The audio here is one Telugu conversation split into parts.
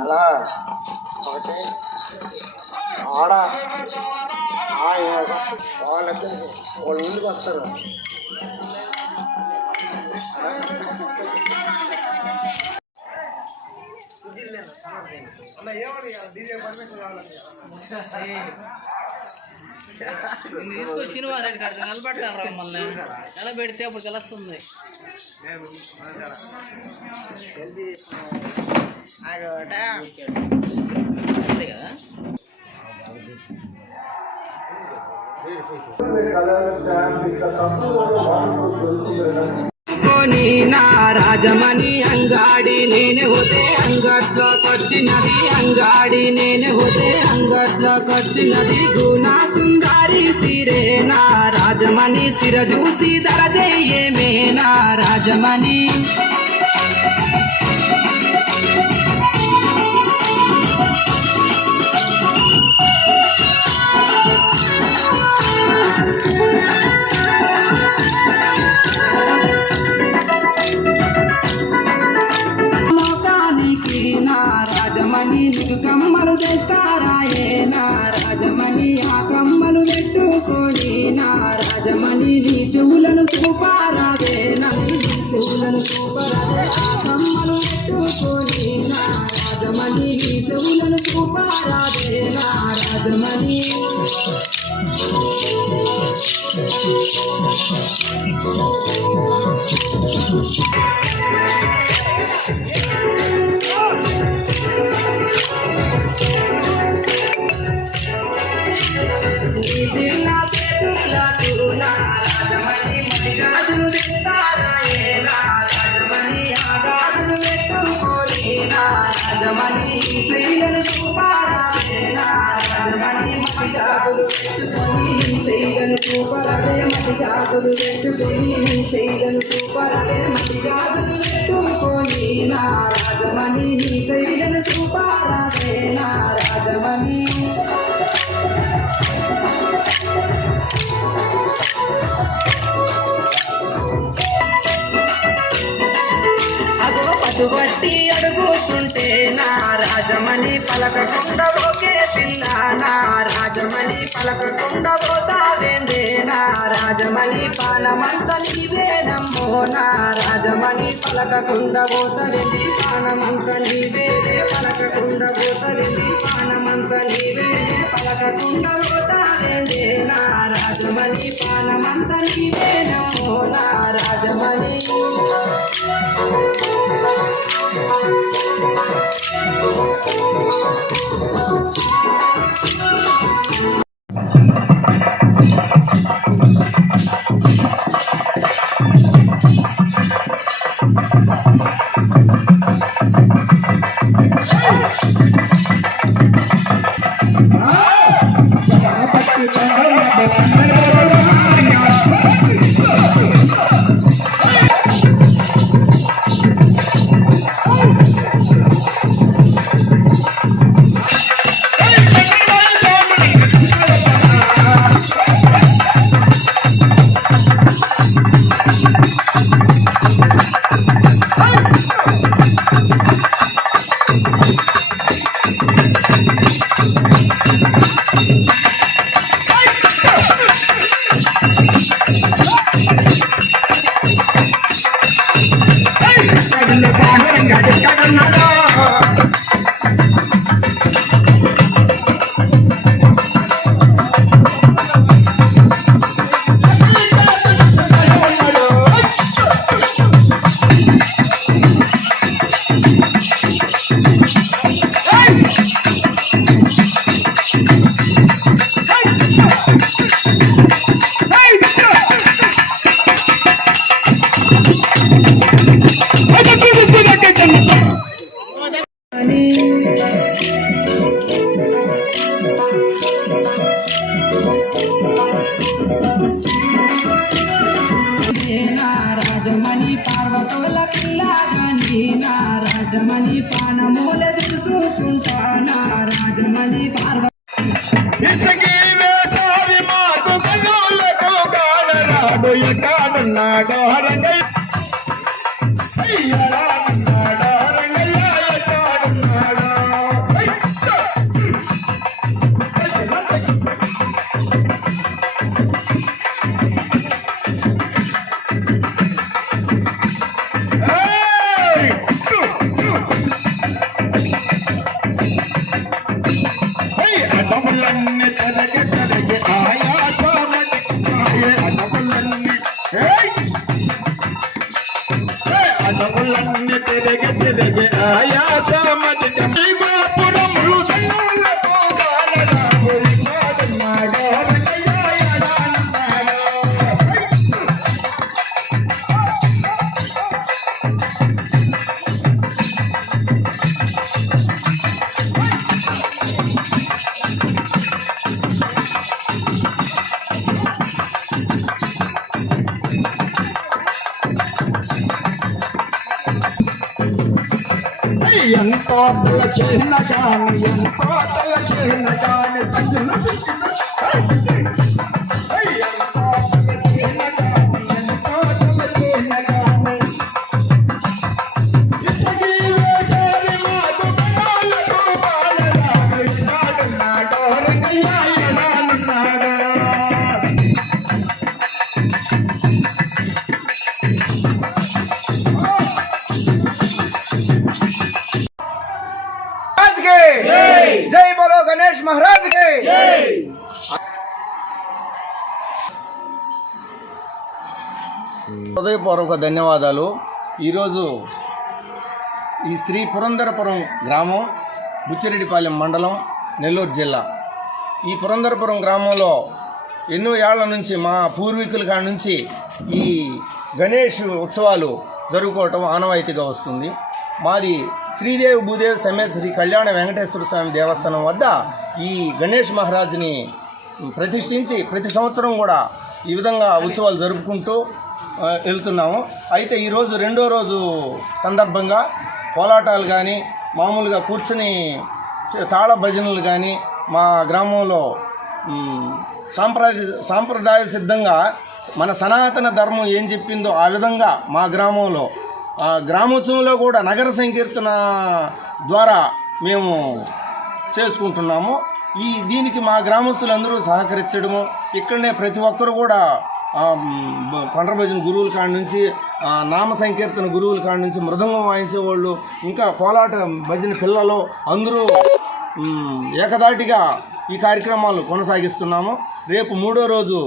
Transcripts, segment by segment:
అలా. ఒకటి. ఆడ. ఆయన వాళ్ళకి వాళ్ళ ఇంటికి వస్తారు. తీసుకొచ్చిన వారి కాడికి నిలబెట్టారు రా మమ్మల్ని. నిలబెడితే అప్పుడు తెలుస్తుంది. అంతే కదా నా రాజమణి అంగాడి నేను హోతే అంగట్లోకొచ్చినది అంగాడి నేను హోతే అంగట్లోకొచ్చినది గునా సుందరి సిరే. నా రాజమణి సిర చూసి ధర నా రాజమణి. పెట్టుకొని రాజమణి నీ చెవులను చూపారాదే నా నీ చెవులను చూపరాదే కమ్మలు పెట్టుకొని నా రాజమణి నీ చెవులను చూపారాదే నా రాజమణి. Yeah. రాజమణి స్త్రీలను చూపారా ఏ నా రాజమణి మడిగాజులు పెట్టుకొని స్త్రీలను చూపరదే మడిగాజులు పెట్టుకొని స్త్రీలను చూపరదే మడిగాజులు పెట్టుకొని నా రాజమణి స్త్రీలను చూపారాదే నా రాజమణి అగో పట్టుబట్టి అడుగుతుంటే నా రాజమణి పలకకుండా ఒకే పిల్ల నా రాజమణి పలకకుండా పోతావేందే? నా రాజమణి పానమంత నీవేనమ్మో నా రాజమణి పలకకుండా పోతరింది పానమంత నీవే పలకకుండా పోతరింది పానమంత నీవే పలకకుండా పోతావేందే? నా రాజమణి పానమంత నీవేనమ్మో నా రాజమణి నా రాజమణి పానమూల చూసుకుంటా నా రాజమణి పార్వ ఇసుకి ఎంతో తల చిన్న కాని ఎంతో తల చిన్న కాని హృదయపూర్వక ధన్యవాదాలు. ఈరోజు ఈ శ్రీ పురంధరపురం గ్రామం బుచ్చిరెడ్డిపాలెం మండలం నెల్లూరు జిల్లా. ఈ పురంధరపురం గ్రామంలో ఎన్నో ఏళ్ళ నుంచి మా పూర్వీకుల కాడ నుంచి ఈ గణేష్ ఉత్సవాలు జరుపుకోవటం ఆనవాయితీగా వస్తుంది. మాది శ్రీదేవి భూదేవి సమేత శ్రీ కళ్యాణ వెంకటేశ్వర స్వామి దేవస్థానం వద్ద ఈ గణేష్ మహారాజుని ప్రతిష్ఠించి ప్రతి సంవత్సరం కూడా ఈ విధంగా ఉత్సవాలు జరుపుకుంటూ వెళ్తున్నాము. అయితే ఈరోజు రెండో రోజు సందర్భంగా కోలాటాలు కానీ మామూలుగా కూర్చుని తాళ భజనలు కానీ మా గ్రామంలో సాంప్రదాయ సాంప్రదాయ సిద్ధంగా మన సనాతన ధర్మం ఏం చెప్పిందో ఆ విధంగా మా గ్రామంలో ఆ గ్రామోత్సవంలో కూడా నగర సంకీర్తన ద్వారా మేము చేసుకుంటున్నాము. ఈ దీనికి మా గ్రామస్తులందరూ సహకరించడము ఇక్కడనే ప్రతి ఒక్కరు కూడా పండ్ర భజన గురువుల కాడ నుంచి నామ సంకీర్తన గురువుల కాడ నుంచి మృదంగం వాయించేవాళ్ళు ఇంకా కోలాట భజన పిల్లలు అందరూ ఏకదాటిగా ఈ కార్యక్రమాలు కొనసాగిస్తున్నాము. రేపు మూడో రోజు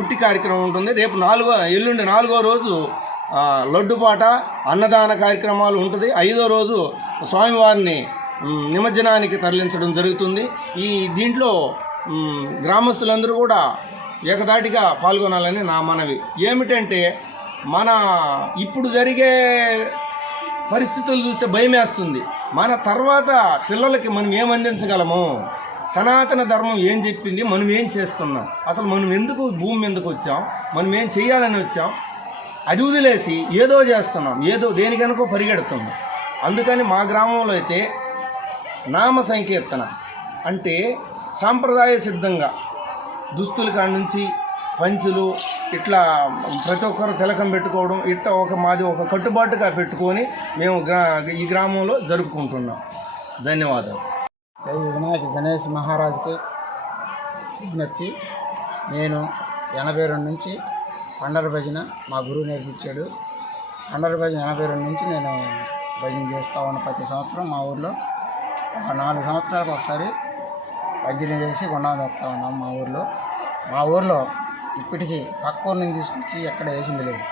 ఉట్టి కార్యక్రమం ఉంటుంది. రేపు నాలుగో ఎల్లుండి నాలుగో రోజు లడ్డుపాట అన్నదాన కార్యక్రమాలు ఉంటుంది. ఐదో రోజు స్వామివారిని నిమజ్జనానికి తరలించడం జరుగుతుంది. ఈ దీంట్లో గ్రామస్తులందరూ కూడా ఏకదాటిగా పాల్గొనాలని నా మనవి. ఏమిటంటే మన ఇప్పుడు జరిగే పరిస్థితులు చూస్తే భయమేస్తుంది. మన తర్వాత పిల్లలకి మనం ఏం అందించగలము? సనాతన ధర్మం ఏం చెప్పింది? మనం ఏం చేస్తున్నాం? అసలు మనం ఎందుకు భూమి మీదకు వచ్చాం? మనం ఏం చేయాలని వచ్చాం? అది వదిలేసి ఏదో చేస్తున్నాం. ఏదో దేనికనుకో పరిగెడుతున్నాం. అందుకని మా గ్రామంలో అయితే నామ సంకీర్తన అంటే సాంప్రదాయ సిద్ధంగా దుస్తుల కాడ నుంచి పంచులు ఇట్లా ప్రతి ఒక్కరు తిలకం పెట్టుకోవడం ఇట్లా ఒక మాది ఒక కట్టుబాటుగా పెట్టుకొని మేము గ్రా ఈ గ్రామంలో జరుపుకుంటున్నాం. ధన్యవాదాలు. జై వినాయక గణేష్ మహారాజుకి విజ్ఞప్తి. నేను ఎనభై రెండు నుంచి పండర భజన మా గురువు నేర్పించాడు. పండర భజన ఎనభై రెండు నుంచి నేను భజన చేస్తా ఉన్న ప్రతి సంవత్సరం మా ఊర్లో ఒక నాలుగు సంవత్సరాలకు ఒకసారి భజన చేసి గుణాలు వస్తూ ఉన్నాం మా ఊర్లో. మా ఊర్లో ఇప్పటికీ పక్క ఊరు నుంచి తీసుకొచ్చి ఎక్కడ వేసింది లేదు.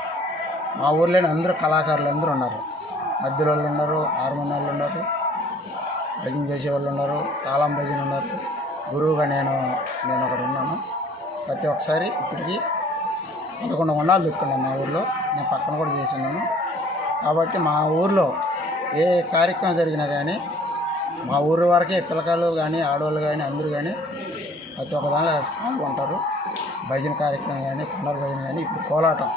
మా ఊర్లోనే అందరూ కళాకారులు అందరూ ఉన్నారు. మధ్యలో వాళ్ళు ఉన్నారు హార్మోన్ వాళ్ళు ఉన్నారు భజన చేసేవాళ్ళు ఉన్నారు తాళం భజన ఉన్నారు. గురువుగా నేను నేను ఒకటి ఉన్నాను. ప్రతి ఒక్కసారి ఇప్పటికీ పదకొండు కొండాలు దిక్కున్నాను మా ఊర్లో. నేను పక్కన కూడా చేసినాను కాబట్టి మా ఊర్లో ఏ కార్యక్రమం జరిగినా కానీ మా ఊరు వరకే పిల్లకాయలు కానీ ఆడవాళ్ళు కానీ అందరూ కానీ ప్రతి ఒక్క దానిలో పాల్గొంటారు. భజన కార్యక్రమం కానీ పునర్భజన కానీ ఇప్పుడు కోలాటం.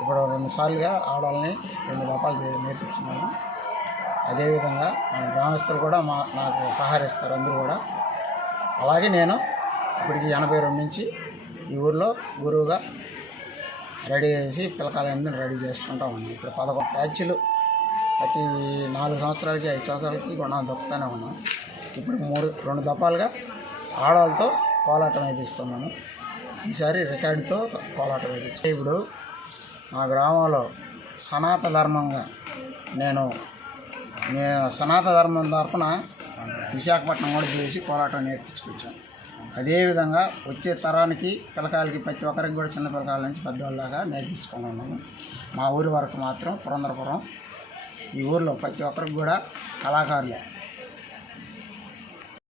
ఇప్పుడు రెండుసార్లుగా ఆడవాళ్ళని రెండు దపాలు చే- నేర్పించున్నాను అదేవిధంగా మన గ్రామస్తులు కూడా మా నాకు సహకరిస్తారు అందరూ కూడా. అలాగే నేను ఇప్పటికి ఎనభై రెండు నుంచి ఈ ఊర్లో గురువుగా రెడీ చేసి పిల్లకాయలందరినీ రెడీ చేసుకుంటా ఉన్నాను. ఇప్పుడు పదకొండు బ్యాచ్లు ప్రతి నాలుగు సంవత్సరాలకి ఐదు సంవత్సరాలకి గుణాలు దొక్కుతూనే ఉన్నాం. ఇప్పుడు మూడు రెండు దపాలుగా ఆడవాళ్ళతో కోలాటం వేపిస్తున్నాను ఈసారి రికార్డుతో కోలాటం వేపిస్తాను ఇప్పుడు మా గ్రామంలో సనాతన ధర్మంగా నేను నేను సనాతన ధర్మం తరఫున విశాఖపట్నం కూడా చేసి కోలాటం నేర్పించుకొచ్చాను. అదేవిధంగా వచ్చే తరానికి పిల్లకాయలకి ప్రతి ఒక్కరికి కూడా చిన్న పిల్లకాయల నుంచి పెద్దవాళ్ళగా దాకా నేర్పించుకున్నాను మా ఊరి వరకు మాత్రం పురంధరపురం ఈ ఊరిలో ప్రతి ఒక్కరికి కూడా కళాకారులే.